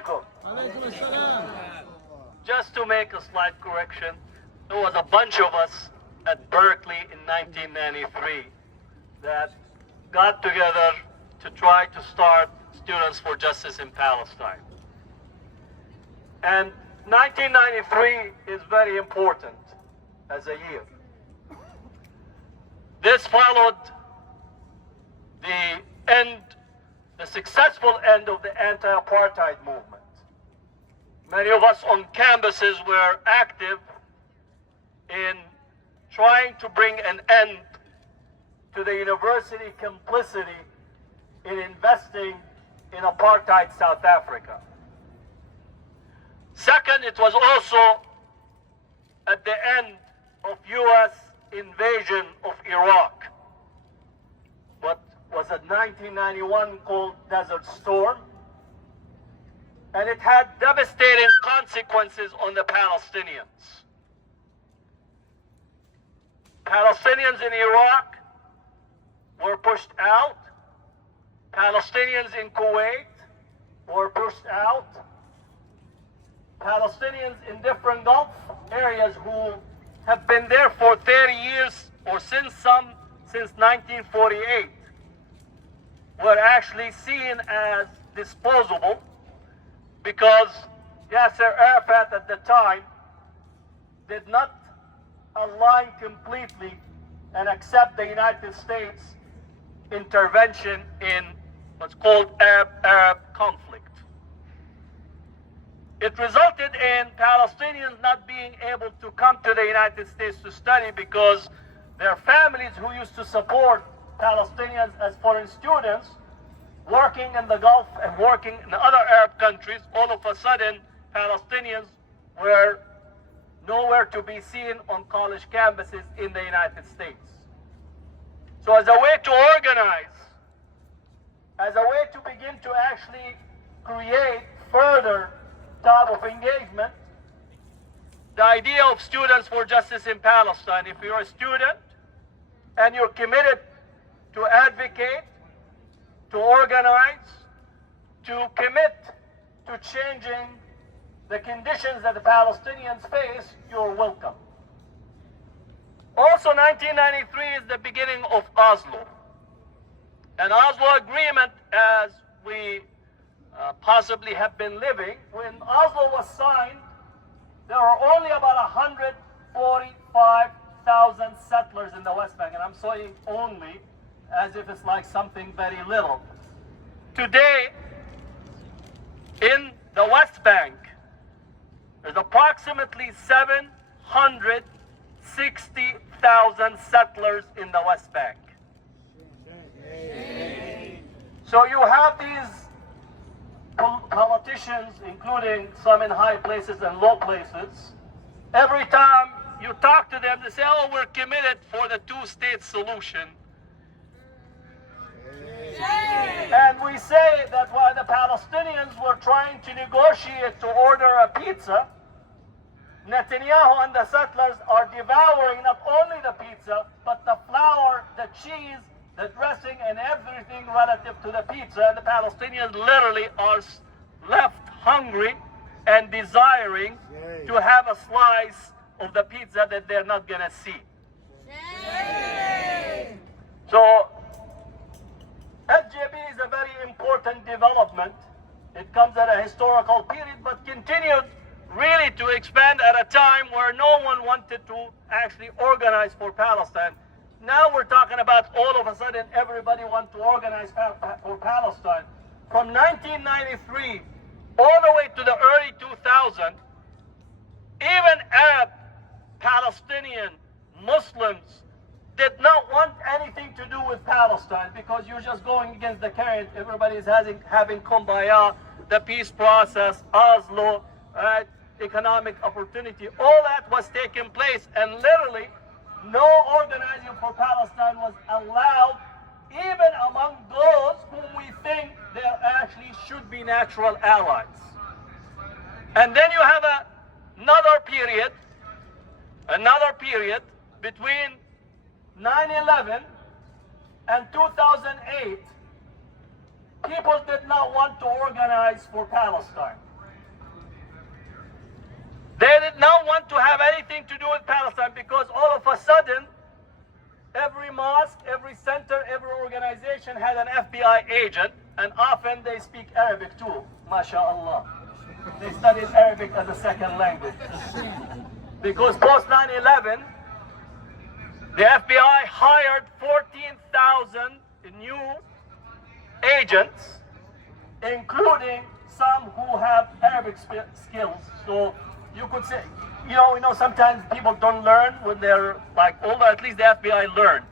alaikum. Just to make a slight correction, there was a bunch of us at Berkeley in 1993 that got together to try to start Students for Justice in Palestine. And 1993 is very important as a year. This followed the successful end of the anti-apartheid movement. Many of us on campuses were active in trying to bring an end to the university complicity in investing in apartheid South Africa. Second, it was also at the end of U.S. invasion of Iraq, what was in 1991 called Desert Storm, and it had devastating consequences on the Palestinians. Palestinians in Iraq were pushed out. Palestinians in Kuwait were pushed out. Palestinians in different Gulf areas who have been there for 30 years or since 1948 were actually seen as disposable because Yasser Arafat at the time did not align completely and accept the United States intervention in what's called Arab conflict. It resulted in Palestinians not being able to come to the United States to study because their families who used to support Palestinians as foreign students working in the Gulf and working in other Arab countries, all of a sudden Palestinians were nowhere to be seen on college campuses in the United States. So as a way to organize, as a way to begin to actually create further type of engagement, the idea of Students for Justice in Palestine, if you're a student and you're committed to advocate, to organize, to commit to changing the conditions that the Palestinians face, you're welcome. Also, 1993 is the beginning of Oslo. An Oslo agreement, as we possibly have been living. When Oslo was signed, there were only about 145,000 settlers in the West Bank, and I'm saying only as if it's like something very little. Today, in the West Bank, there's approximately 760,000 settlers in the West Bank. So you have these politicians, including some in high places and low places, every time you talk to them, they say, oh, we're committed for the two-state solution. And we say that while the Palestinians were trying to negotiate to order a pizza, Netanyahu and the settlers are devouring not only the pizza, but the flour, the cheese, the dressing, and everything relative to the pizza. And the Palestinians literally are left hungry and desiring to have a slice of the pizza that they're not going to see. So SJB is a very important development. It comes at a historical period, but continued really to expand at a time where no one wanted to actually organize for Palestine. Now we're talking about all of a sudden everybody wants to organize for Palestine. From 1993 all the way to the early 2000s, even Arab, Palestinian, Muslims did not want anything to do with Palestine because you're just going against the current. Everybody's having kumbaya, the peace process, Oslo, right? Economic opportunity. All that was taking place, and literally no organizing for Palestine was allowed, even among those whom we think they actually should be natural allies. And then you have another period between 9/11 and 2008. People did not want to organize for Palestine. They did not want to have anything to do with Palestine because all of a sudden, every mosque, every center, every organization had an FBI agent, and often they speak Arabic too, mashallah. They studied Arabic as a second language. Because post 9/11, the FBI hired 14,000 new agents, including some who have Arabic skills. So you could say, you know, sometimes people don't learn when they're like older. At least the FBI learned.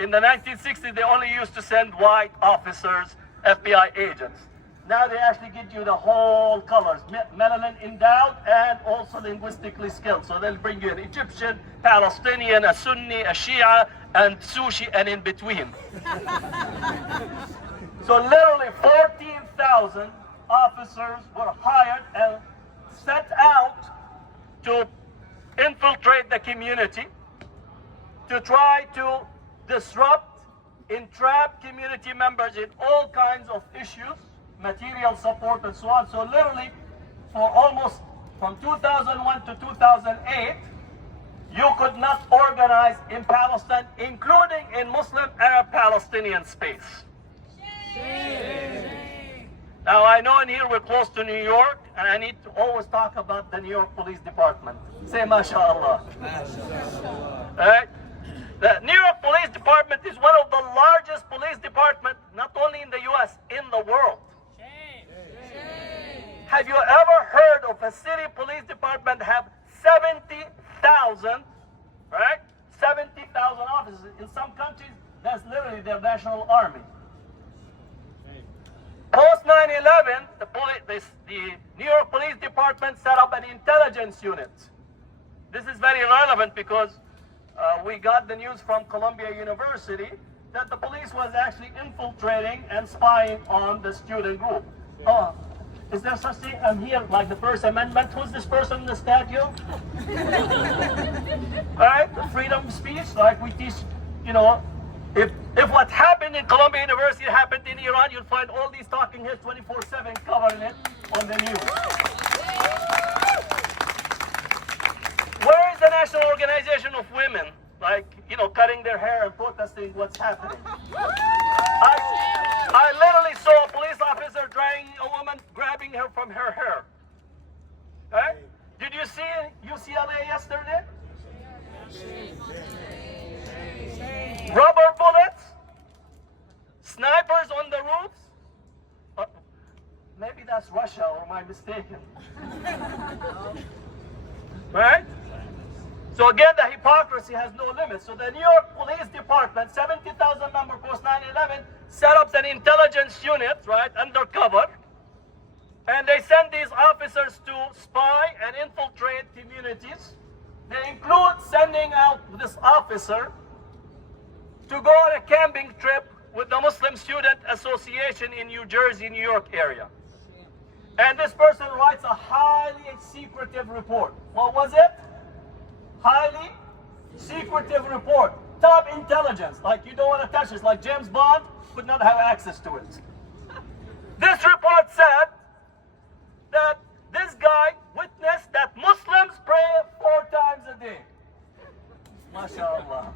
In the 1960s, they only used to send white officers, FBI agents. Now they actually give you the whole colors, melanin endowed and also linguistically skilled. So they'll bring you an Egyptian, Palestinian, a Sunni, a Shia, and sushi, and in between. So literally 14,000 officers were hired and set out to infiltrate the community, to try to disrupt, entrap community members in all kinds of issues, material support and so on. So literally, for almost from 2001 to 2008, you could not organize in Palestine, including in Muslim Arab Palestinian space. Now I know in here we're close to New York, and I need to always talk about the New York Police Department. Say mashallah. Right? The New York Police Department is one of the largest police departments, not only in the US, in the world. Have you ever heard of a city police department have 70,000, right? 70,000 officers. In some countries, that's literally their national army. Post 9/11, the New York Police Department set up an intelligence unit. This is very relevant because we got the news from Columbia University that the police was actually infiltrating and spying on the student group. Oh, is there such thing? I'm here, like the First Amendment. Who's this person in the statue? Right? The freedom of speech, like we teach, you know, if what happened in Columbia University happened in Iran, you'll find all these talking heads 24/7 covering it on the news. Where is the National Organization of Women, like, you know, cutting their hair and protesting what's happening? I literally saw a police officer dragging a woman, grabbing her from her hair. Right? Did you see UCLA yesterday? Rubber bullets, snipers on the roofs. Maybe that's Russia, or am I mistaken? Right? So again, the hypocrisy has no limits. So the New York Police Department, 70,000 member post 9/11, set up an intelligence unit, right, undercover, and they send these officers to spy and infiltrate communities. They include sending out this officer to go on a camping trip with the Muslim Student Association in New Jersey, New York area. And this person writes a highly secretive report. What was it? Highly secretive report. Top intelligence. Like, you don't want to touch this. Like James Bond could not have access to it. This report said that this guy witnessed that Muslims pray 4 times a day. MashaAllah.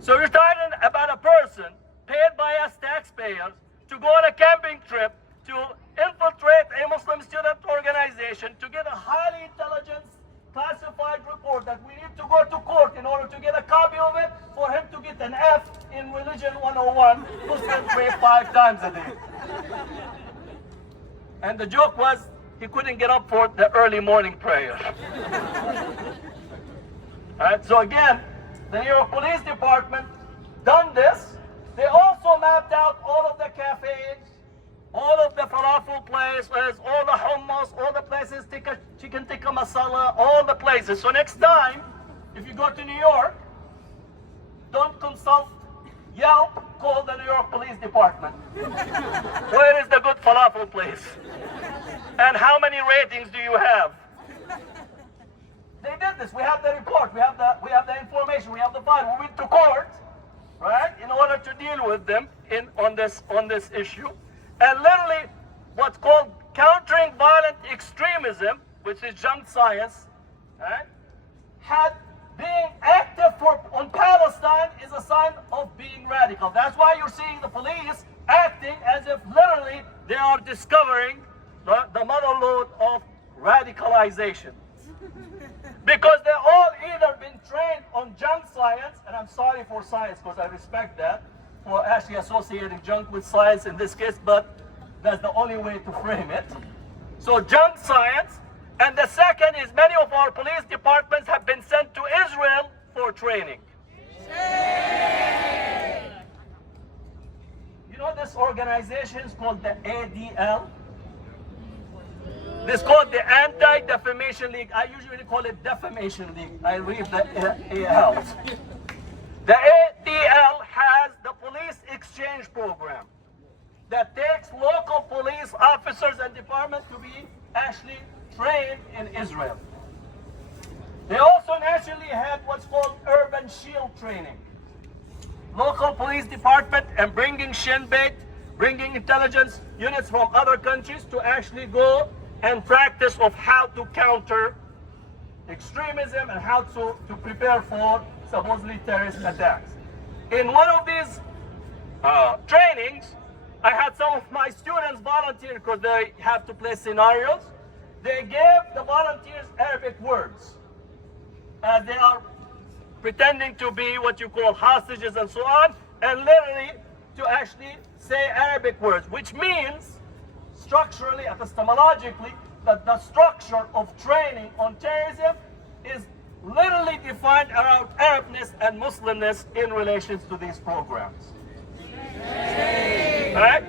So you're talking about a person paid by us taxpayers to go on a camping trip to infiltrate a Muslim student organization to get a highly intelligent classified report that we need to go to court in order to get a copy of it for him to get an F in Religion 101, Muslims pray 5 times a day. And the joke was he couldn't get up for the early morning prayer. Alright, so again, the New York Police Department done this. They also mapped out all of the cafes, all of the falafel places, all the hummus, all the places, chicken tikka masala, all the places. So next time, if you go to New York, don't consult Yelp, call the New York Police Department. Where is the good falafel place? And how many ratings do you have? They did this. We have the report. We have the information. We have the file. We went to court, right, in order to deal with them on this issue. And literally, what's called countering violent extremism, which is junk science, right, had being active on Palestine is a sign of being radical. That's why you're seeing the police acting as if literally they are discovering the mother lode of radicalization. Because they're all either been trained on junk science, and I'm sorry for science because I respect that, for actually associating junk with science in this case, but that's the only way to frame it. So junk science. And the second is many of our police departments have been sent to Israel for training. You know this organization is called the ADL? This is called the Anti-Defamation League. I usually call it Defamation League. I read the AL. The ADL has the police exchange program that takes local police officers and departments to be actually trained in Israel. They also nationally had what's called urban shield training. Local police department and bringing Shin Bet, bringing intelligence units from other countries to actually go and practice of how to counter extremism and how to prepare for supposedly terrorist attacks. In one of these trainings, I had some of my students volunteer because they have to play scenarios. They gave the volunteers Arabic words as they are pretending to be what you call hostages and so on, and literally to actually say Arabic words, which means structurally, epistemologically, that the structure of training on terrorism is literally defined around Arabness and Muslimness in relation to these programs. Right?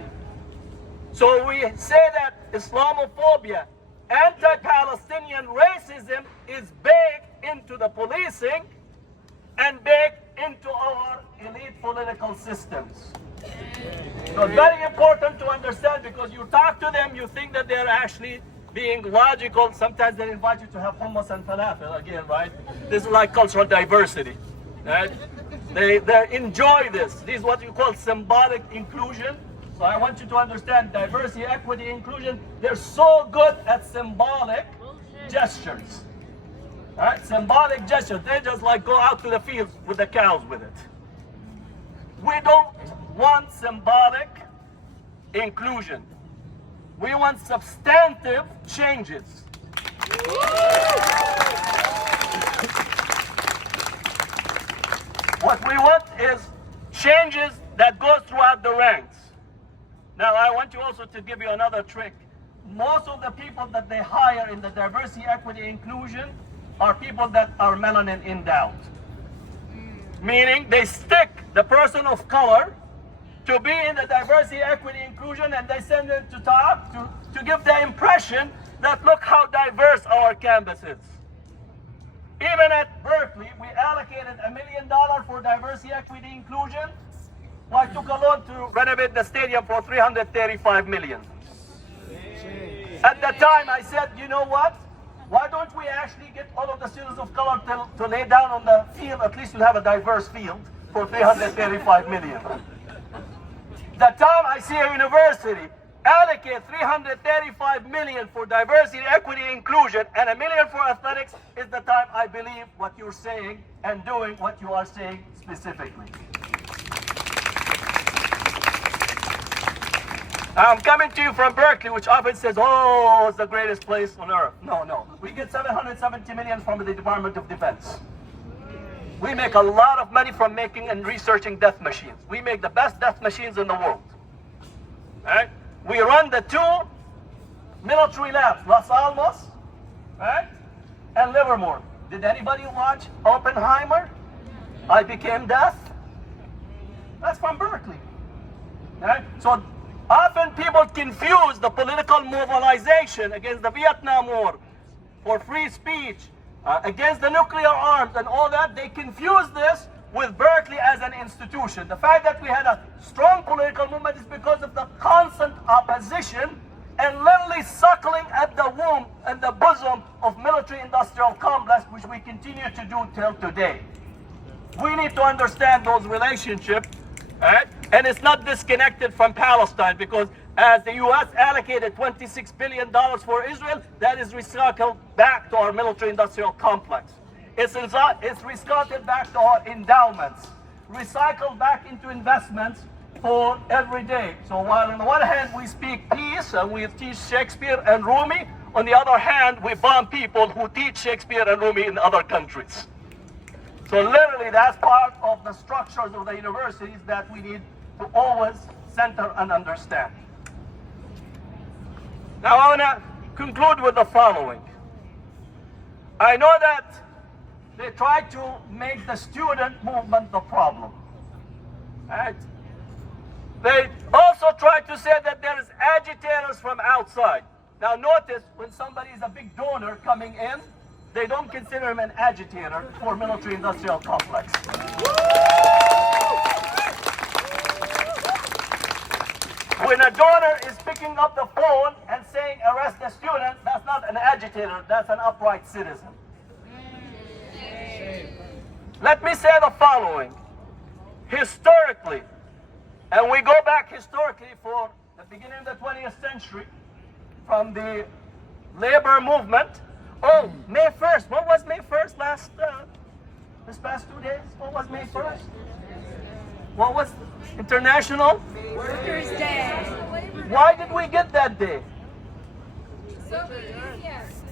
So we say that Islamophobia, anti-Palestinian racism is baked into the policing and baked into our elite political systems. So it's very important to understand, because you talk to them, you think that they're actually being logical. Sometimes they invite you to have hummus and falafel again, right? This is like cultural diversity, right? They enjoy this. This is what you call symbolic inclusion. So I want you to understand diversity, equity, inclusion. They're so good at symbolic gestures. All right? Symbolic gestures. They just like go out to the fields with the cows with it. We don't want symbolic inclusion. We want substantive changes. What we want is changes that go throughout the ranks. Now, I want you also to give you another trick. Most of the people that they hire in the diversity, equity, inclusion are people that are melanin endowed. Meaning they stick the person of color to be in the diversity, equity, inclusion, and they send them to talk to give the impression that look how diverse our campus is. Even at Berkeley, we allocated $1 million for diversity, equity, inclusion. Well, I took a loan to renovate the stadium for $335 million. At the time, I said, you know what? Why don't we actually get all of the students of color to lay down on the field? At least we'll have a diverse field for $335 million. The time I see a university allocate $335 million for diversity, equity, inclusion, and $1 million for athletics is the time I believe what you're saying and doing what you are saying specifically. I'm coming to you from Berkeley, which often says, oh, it's the greatest place on earth. No. We get $770 million from the Department of Defense. We make a lot of money from making and researching death machines. We make the best death machines in the world. Right? We run the 2 military labs, Los Alamos, right, and Livermore. Did anybody watch Oppenheimer? I Became Death? That's from Berkeley. Right? So often people confuse the political mobilization against the Vietnam War for free speech, against the nuclear arms and all that. They confuse this with Berkeley as an institution. The fact that we had a strong political movement is because of the constant opposition and literally suckling at the womb and the bosom of military-industrial complex, which we continue to do till today. We need to understand those relationships, right? And it's not disconnected from Palestine, because As the U.S. allocated $26 billion for Israel, that is recycled back to our military-industrial complex. It's recycled back to our endowments, recycled back into investments for every day. So while on the one hand we speak peace and we teach Shakespeare and Rumi, on the other hand we bomb people who teach Shakespeare and Rumi in other countries. So literally that's part of the structures of the universities that we need to always center and understand. Now I want to conclude with the following. I know that they try to make the student movement the problem. Right? They also try to say that there is agitators from outside. Now notice, when somebody is a big donor coming in, they don't consider him an agitator for military-industrial complex. When a donor is picking up the phone and saying arrest the student, that's not an agitator, that's an upright citizen. Let me say the following. Historically, and we go back historically for the beginning of the 20th century, from the labor movement. Oh, May 1st. What was May 1st this past 2 days? What was May 1st? What was International Workers' Day. Why did we get that day?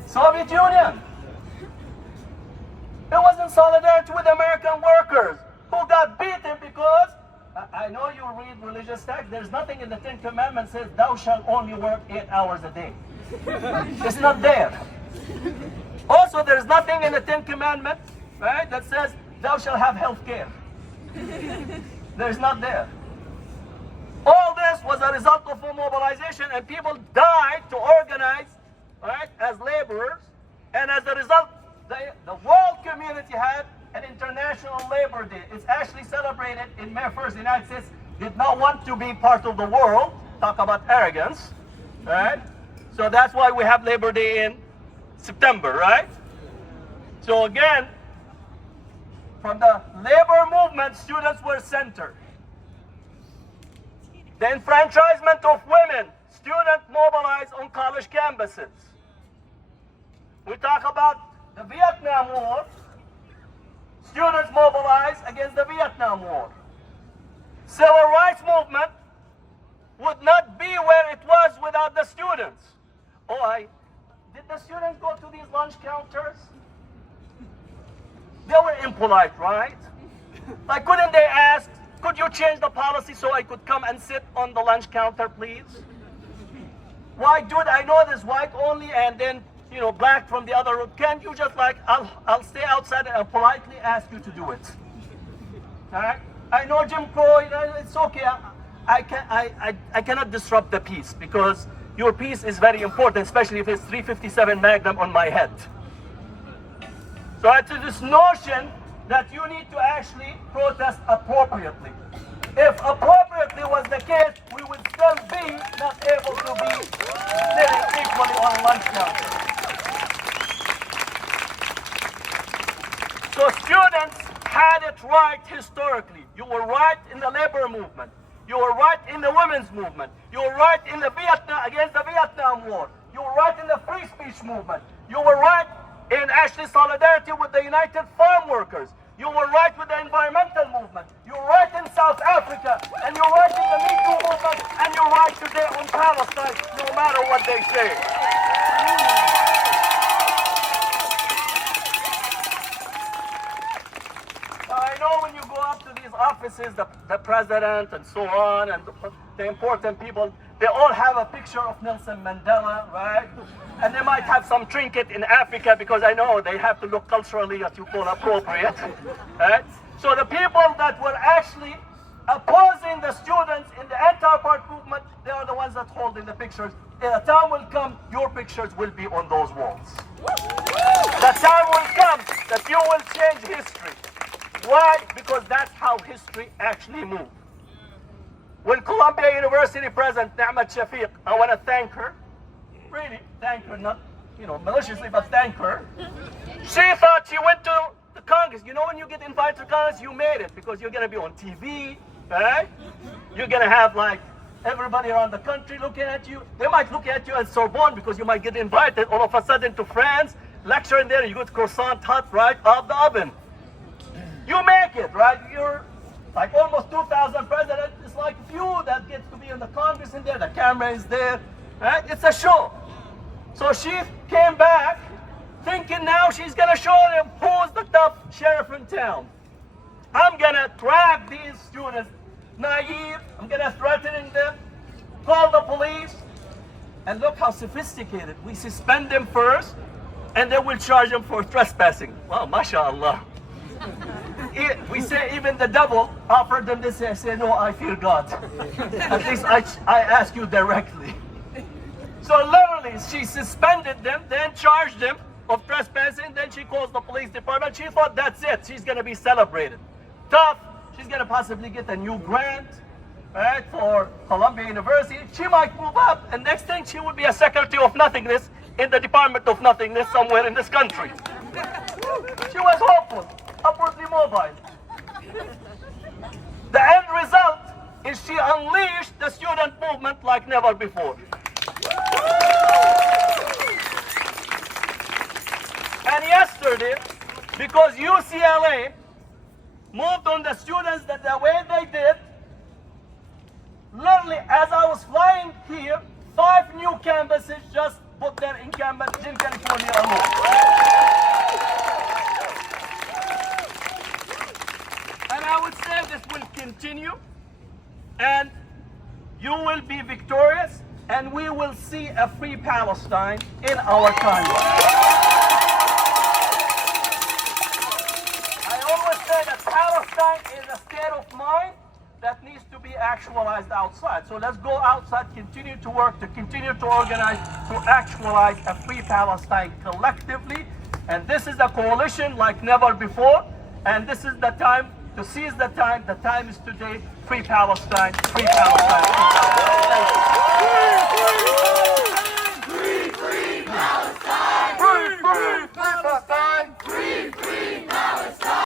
Soviet Union. It was in solidarity with American workers who got beaten because, I know you read religious texts, there's nothing in the Ten Commandments that says thou shalt only work 8 hours a day. It's not there. Also, there's nothing in the Ten Commandments, right, that says thou shalt have health care. There's not there. All this was a result of a mobilization, and people died to organize, right, as laborers, and as a result, the world community had an International Labor Day. It's actually celebrated in May 1st. The United States did not want to be part of the world. Talk about arrogance, right? So that's why we have Labor Day in September, right? So again, from the labor movement, students were centered. The enfranchisement of women, students mobilized on college campuses. We talk about the Vietnam War, students mobilized against the Vietnam War. Civil rights movement would not be where it was without the students. Did the students go to these lunch counters? They were impolite, right? Like, couldn't they ask, could you change the policy so I could come and sit on the lunch counter, please? Why, dude, I know this white only and then, you know, black from the other room. Can't you just I'll stay outside and politely ask you to do it? All right? I know Jim Crow, you know, it's okay. I cannot disrupt the peace because your peace is very important, especially if it's 357 Magnum on my head. So it's this notion that you need to actually protest appropriately. If appropriately was the case, we would still be not able to be sitting equally on a lunch counter. So students had it right historically. You were right in the labor movement. You were right in the women's movement. You were right in the against the Vietnam War. You were right in the free speech movement. You were right in actually solidarity with the United Farm Workers. You were right with the environmental movement. You were right in South Africa. And you're right in the Me Too movement. And you're right today on Palestine, no matter what they say. I know when you go up to these offices, the president and so on, and the important people, they all have a picture of Nelson Mandela, right? And they might have some trinket in Africa because I know they have to look culturally, as you call, appropriate, right? So the people that were actually opposing the students in the anti-apartheid movement, they are the ones that hold in the pictures. The time will come, your pictures will be on those walls. The time will come that you will change history. Why? Because that's how history actually moves. When Columbia University President Na'mat Shafiq, I want to thank her, really thank her, not maliciously, but thank her. She thought she went to the Congress. You know, when you get invited to Congress, you made it because you're going to be on TV, right? You're going to have like everybody around the country looking at you. They might look at you at Sorbonne because you might get invited all of a sudden to France, lecture in there, you get croissant hot right out the oven. You make it, right? You're like almost 2,000 presidents. It's like few that gets to be in the Congress in there. The camera is there, right? It's a show. So she came back thinking now she's gonna show them who's the tough sheriff in town. I'm gonna track these students, naive. I'm gonna threaten them, call the police, and look how sophisticated. We suspend them first, and then we'll charge them for trespassing. Wow, mashallah. We say even the devil offered them this. I say, no, I fear God. At least I ask you directly. So literally, she suspended them, then charged them of trespassing. Then she calls the police department. She thought that's it. She's going to be celebrated. Tough. She's going to possibly get a new grant, right, for Columbia University. She might move up, and next thing she would be a secretary of nothingness in the Department of Nothingness somewhere in this country. She was hopeful, upwardly mobile. The end result is she unleashed the student movement like never before. And yesterday, because UCLA moved on the students that the way they did, literally as I was flying here, 5 new campuses just put their encampment in California alone. And I would say this will continue, and you will be victorious, and we will see a free Palestine in our timeline. I always say that Palestine is a state of mind that needs to be actualized outside. So let's go outside, continue to work, to continue to organize, to actualize a free Palestine collectively. And this is a coalition like never before. And this is the time to seize the time. The time is today. Free Palestine, free Palestine, free Palestine. Thank you.